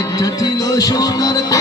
একটা ছিল সোনার